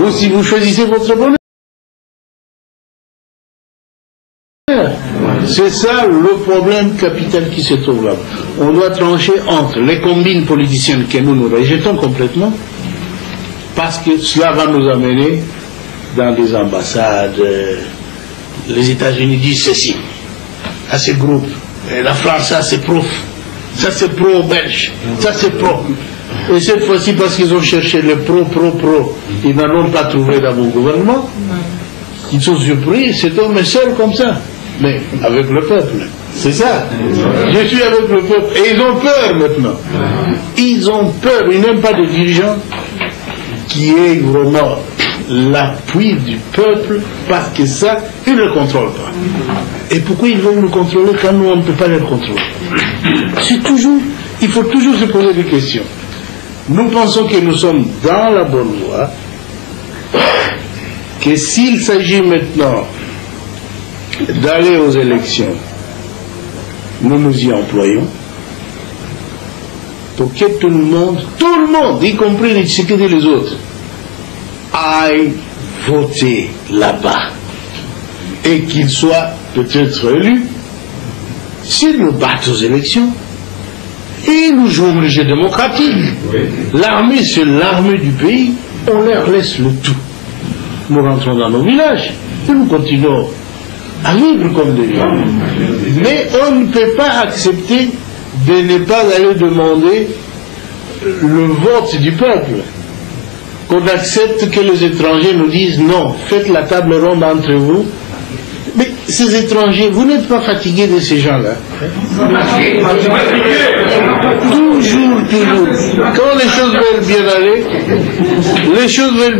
ou si vous choisissez votre bonheur. C'est ça le problème capital qui se trouve là. On doit trancher entre les combines politiciennes que nous rejetons complètement, parce que cela va nous amener dans des ambassades. Les États-Unis disent ceci à ces groupes. Et la France, ça c'est pro-belge, ça c'est pro. Et cette fois-ci, parce qu'ils ont cherché le pro, ils n'en ont pas trouvé dans mon gouvernement. Ils sont surpris, cet homme est seul comme ça. Mais avec le peuple, c'est ça. Je suis avec le peuple. Et ils ont peur maintenant. Ils ont peur, ils n'aiment pas de dirigeants qui aient vraiment l'appui du peuple, parce que ça, ils ne le contrôlent pas. Et pourquoi ils veulent nous contrôler quand nous, on ne peut pas les contrôler? C'est toujours, il faut toujours se poser des questions. Nous pensons que nous sommes dans la bonne voie, que s'il s'agit maintenant d'aller aux élections, nous nous y employons pour que tout le monde, y compris les Tshisekedi et les autres, aille voter là-bas et qu'ils soient peut-être élus s'ils nous battent aux élections. Et nous jouons le jeu démocratique. L'armée, c'est l'armée du pays, on leur laisse le tout. Nous rentrons dans nos villages et nous continuons à vivre comme des gens. Mais on ne peut pas accepter de ne pas aller demander le vote du peuple. Qu'on accepte que les étrangers nous disent non, faites la table ronde entre vous. Mais ces étrangers, vous n'êtes pas fatigués de ces gens-là? Toujours. Quand les choses veulent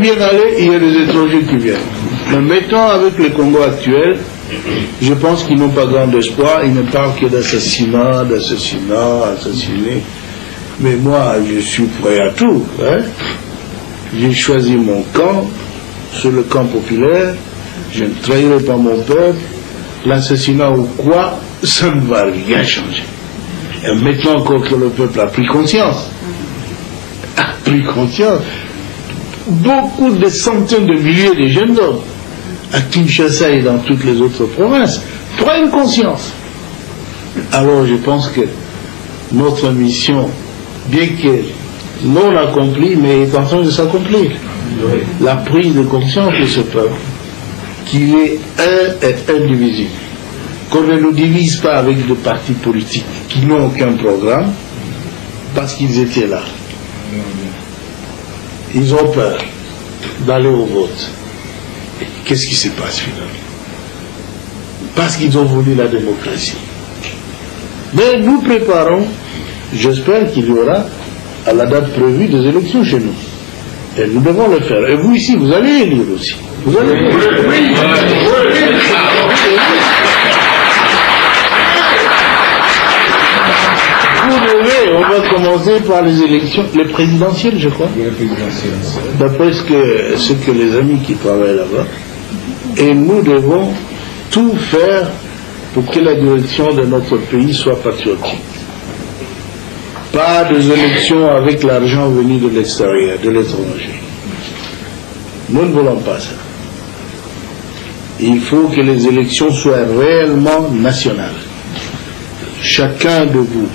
bien aller, il y a des étrangers qui viennent. Mais maintenant, avec le Congo actuel, je pense qu'ils n'ont pas grand espoir. Ils ne parlent que d'assassinat, assassiner. Mais moi, je suis prêt à tout. J'ai choisi mon camp, sur le camp populaire. Je ne trahirai pas mon peuple. L'assassinat ou quoi, ça ne va rien changer. Et maintenant encore que le peuple a pris conscience, beaucoup de centaines de milliers de jeunes hommes à Kinshasa et dans toutes les autres provinces prennent conscience. Alors je pense que notre mission, bien que non accomplie, mais est en train de s'accomplir. La prise de conscience de ce peuple, qu'il est un et indivisible. Qu'on ne nous divise pas avec des partis politiques qui n'ont aucun programme, parce qu'ils étaient là. Ils ont peur d'aller au vote. Qu'est-ce qui se passe finalement? Parce qu'ils ont voulu la démocratie. Mais nous préparons, j'espère qu'il y aura à la date prévue des élections chez nous. Et nous devons le faire. Et vous ici, vous allez élire aussi. Vous allez élire. Vous devez, on va commencer par les élections, les présidentielles, je crois. Les présidentielles. D'après ce que les amis qui travaillent là-bas. Et nous devons tout faire pour que la direction de notre pays soit patriotique. Pas des élections avec l'argent venu de l'extérieur, de l'étranger. Nous ne voulons pas ça. Il faut que les élections soient réellement nationales. Chacun de vous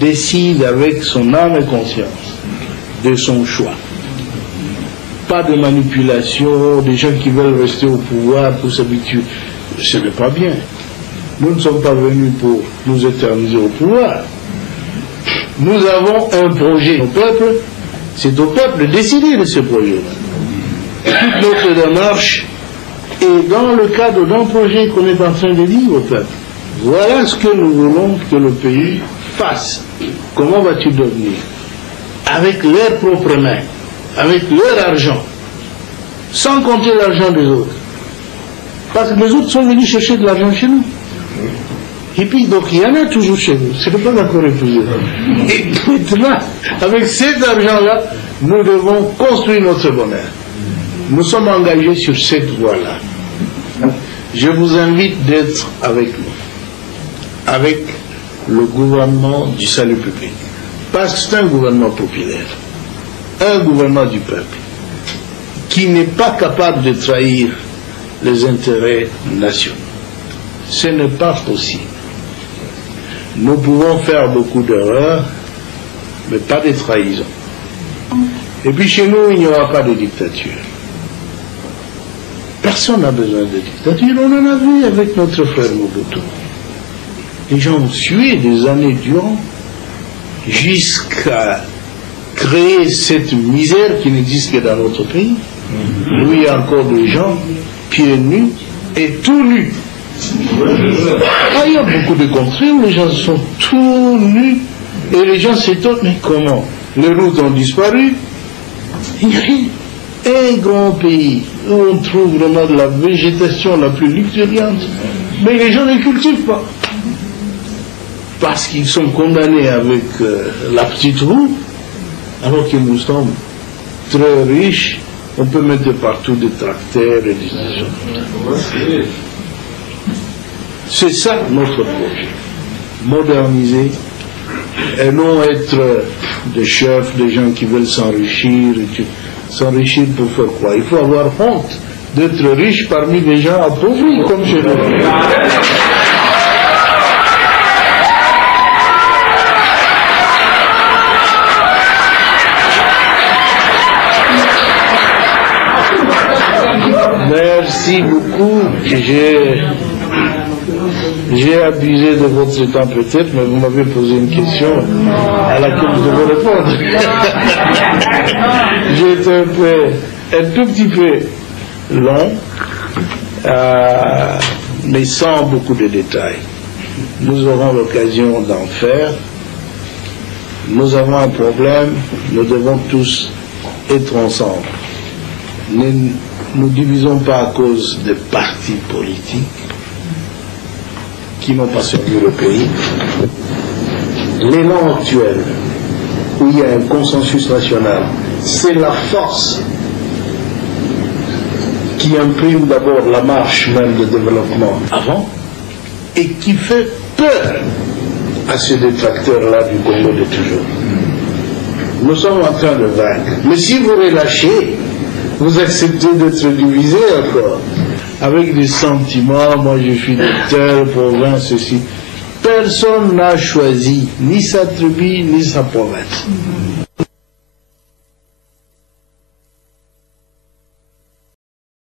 décide avec son âme et conscience de son choix. Pas de manipulation, des gens qui veulent rester au pouvoir pour s'habituer. Ce n'est pas bien. Nous ne sommes pas venus pour nous éterniser au pouvoir. Nous avons un projet au peuple, c'est au peuple de décider de ce projet-là. Toute notre démarche est dans le cadre d'un projet qu'on est en train de dire au peuple. Voilà ce que nous voulons que le pays fasse. Comment vas-tu devenir? Avec leurs propres mains, avec leur argent, sans compter l'argent des autres. Parce que les autres sont venus chercher de l'argent chez nous. Et puis, donc, il y en a toujours chez nous. Ce n'est pas encore épuisé. Et maintenant, avec cet argent-là, nous devons construire notre bonheur. Nous sommes engagés sur cette voie-là. Je vous invite d'être avec nous, avec le gouvernement du salut public. Parce que c'est un gouvernement populaire, un gouvernement du peuple, qui n'est pas capable de trahir les intérêts nationaux. Ce n'est pas possible. Nous pouvons faire beaucoup d'erreurs, mais pas de trahison. Et puis chez nous, il n'y aura pas de dictature. Personne n'a besoin de dictature. On en a vu avec notre frère Mobutu. Les gens ont sué des années durant jusqu'à créer cette misère qui n'existe que dans notre pays, où il y a encore des gens pieds nus et tout nus. Il y a beaucoup de contrées où les gens sont tout nus et les gens s'étonnent, mais comment? Les routes ont disparu. Il n'y a rien. Un grand pays où on trouve vraiment de la végétation la plus luxuriante, mais les gens ne cultivent pas. Parce qu'ils sont condamnés avec la petite roue, alors que nous sommes très riches, on peut mettre partout des tracteurs et des choses. C'est ça notre projet. Moderniser et non être des chefs, des gens qui veulent s'enrichir. S'enrichir pour faire quoi? Il faut avoir honte d'être riche parmi des gens appauvris comme chez nous. Merci beaucoup. J'ai abusé de votre temps peut-être, mais vous m'avez posé une question à laquelle je devais répondre. J'ai été un tout petit peu long, mais sans beaucoup de détails. Nous aurons l'occasion d'en faire. Nous avons un problème, nous devons tous être ensemble. Ne nous divisons pas à cause des partis politiques qui n'ont pas servi le pays. L'élan actuel, où il y a un consensus national, c'est la force qui imprime d'abord la marche même de développement avant et qui fait peur à ces détracteurs-là du Congo de toujours. Nous sommes en train de vaincre. Mais si vous relâchez, vous acceptez d'être divisé encore, avec des sentiments, moi je suis de telle province, ceci. Personne n'a choisi ni sa tribu, ni sa province.